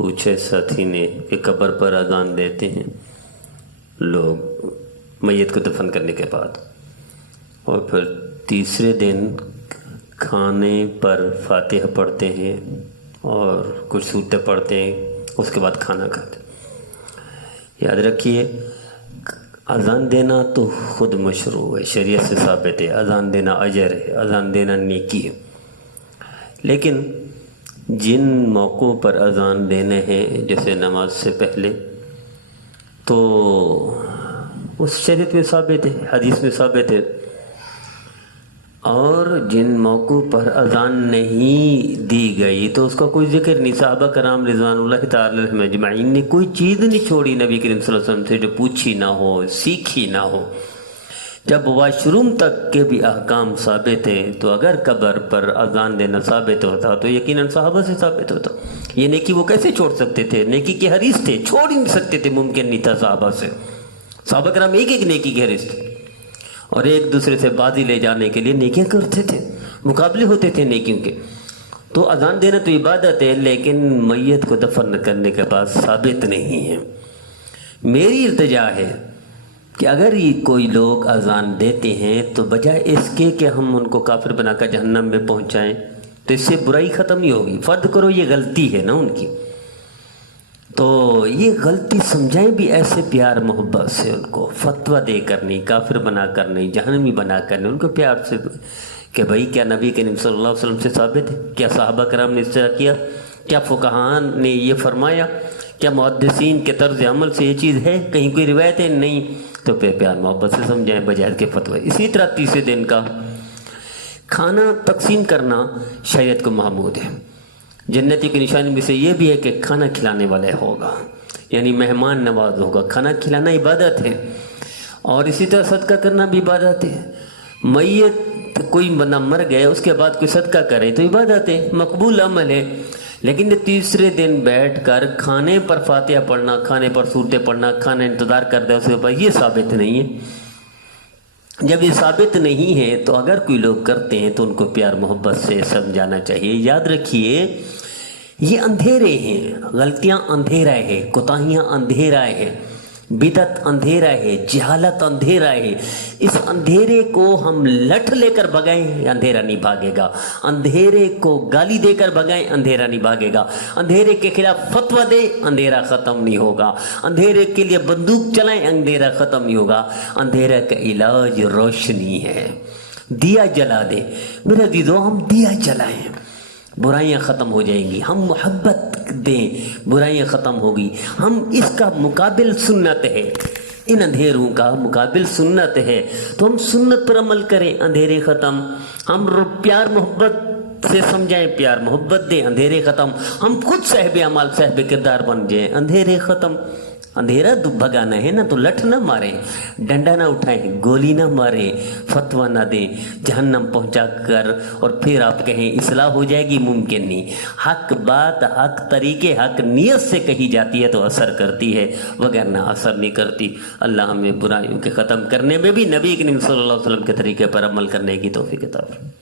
پوچھے ساتھی نے کہ قبر پر اذان دیتے ہیں لوگ میت کو دفن کرنے کے بعد، اور پھر تیسرے دن کھانے پر فاتحہ پڑھتے ہیں اور کچھ سورتیں پڑھتے ہیں، اس کے بعد کھانا کھاتے ہیں۔ یاد رکھیے، اذان دینا تو خود مشروع ہے، شریعت سے ثابت ہے، اذان دینا اجر ہے، اذان دینا نیکی ہے، لیکن جن موقعوں پر اذان دینے ہیں جیسے نماز سے پہلے، تو اس شریعت میں ثابت ہے، حدیث میں ثابت ہے، اور جن موقعوں پر اذان نہیں دی گئی تو اس کا کوئی ذکر نہیں۔ صحابہ کرام رضوان اللہ تعالی علیہم اجمعین نے کوئی چیز نہیں چھوڑی نبی کریم صلی اللہ علیہ وسلم سے جو پوچھی نہ ہو، سیکھی نہ ہو۔ جب واش روم تک کے بھی احکام ثابت ہیں تو اگر قبر پر اذان دینا ثابت ہوتا تو یقیناً صحابہ سے ثابت ہوتا۔ یہ نیکی وہ کیسے چھوڑ سکتے تھے؟ نیکی کے حریص تھے، چھوڑ ہی نہیں سکتے تھے، ممکن نہیں تھا صحابہ سے۔ صحابہ کرام ایک ایک نیکی کے حریص تھے اور ایک دوسرے سے بازی لے جانے کے لیے نیکیاں کرتے تھے، مقابلے ہوتے تھے نیکیوں کے۔ تو اذان دینا تو عبادت ہے، لیکن میت کو دفن کرنے کے بعد ثابت نہیں ہے۔ میری التجا ہے کہ اگر یہ کوئی لوگ اذان دیتے ہیں تو بجائے اس کے کہ ہم ان کو کافر بنا کر جہنم میں پہنچائیں تو اس سے برائی ختم نہیں ہوگی۔ فرض کرو یہ غلطی ہے نا ان کی، تو یہ غلطی سمجھائیں بھی ایسے پیار محبت سے، ان کو فتویٰ دے کر نہیں، کافر بنا کر نہیں، جہنمی بنا کر نہیں، ان کو پیار سے کہ بھائی کیا نبی کریم صلی اللہ علیہ وسلم سے ثابت ہے؟ کیا صحابہ کرام نے اس طرح کیا؟ کیا فقہاء نے یہ فرمایا؟ کیا محدثین کے طرز عمل سے یہ چیز ہے؟ کہیں کوئی روایت ہے؟ نہیں، تو پھر پیار محبت سے سمجھائیں بجائے کے فتوی۔ اسی طرح تیسرے دن کا کھانا تقسیم کرنا شریعت کو محمود ہے۔ جنتی کی نشانی میں سے یہ بھی ہے کہ کھانا کھلانے والا ہوگا، یعنی مہمان نواز ہوگا۔ کھانا کھلانا عبادت ہے، اور اسی طرح صدقہ کرنا بھی عبادت ہے۔ میت کوئی بندہ مر گئے، اس کے بعد کوئی صدقہ کرے تو عبادت ہے، مقبول عمل ہے۔ لیکن تیسرے دن بیٹھ کر کھانے پر فاتحہ پڑھنا، کھانے پر سورتیں پڑھنا، کھانا انتظار کرتے اس کے اوپر، یہ ثابت نہیں ہے۔ جب یہ ثابت نہیں ہے تو اگر کوئی لوگ کرتے ہیں تو ان کو پیار محبت سے سمجھانا چاہیے۔ یاد رکھیے، یہ اندھیرے ہیں، غلطیاں اندھیرا ہے، کوتاہیاں اندھیرا ہے، بدعت اندھیرا ہے، جہالت اندھیرا ہے۔ اس اندھیرے کو ہم لٹھ لے کر بھگائیں، اندھیرا نہیں بھاگے گا۔ اندھیرے کو گالی دے کر بھگائیں، اندھیرا نہیں بھاگے گا۔ اندھیرے کے خلاف فتویٰ دے، اندھیرا ختم نہیں ہوگا۔ اندھیرے کے لیے بندوق چلائیں، اندھیرا ختم نہیں ہوگا۔ اندھیرا کا علاج روشنی ہے، دیا جلا دے۔ میرے عزیزو، ہم دیا جلائیں، برائیاں ختم ہو جائیں گی۔ ہم محبت دیں، برائیاں ختم ہوگی۔ ہم اس کا مقابل سنت ہے، ان اندھیروں کا مقابل سنت ہے، تو ہم سنت پر عمل کریں، اندھیرے ختم۔ ہم پیار محبت سے سمجھائیں، پیار محبت دیں، اندھیرے ختم۔ ہم خود صاحب عمل صاحب کردار بن جائیں، اندھیرے ختم۔ اندھیرا بھگانا ہے نا، تو لٹھ نہ ماریں، ڈنڈا نہ اٹھائیں، گولی نہ ماریں، فتویٰ نہ دیں جہنم پہنچا کر، اور پھر آپ کہیں اصلاح ہو جائے گی، ممکن نہیں۔ حق بات، حق طریقے، حق نیت سے کہی جاتی ہے تو اثر کرتی ہے، وگرنہ اثر نہیں کرتی۔ اللہ ہمیں برائیوں کے ختم کرنے میں بھی نبی کریم صلی اللہ علیہ وسلم کے طریقے پر عمل کرنے کی توفیق عطا فرمائے۔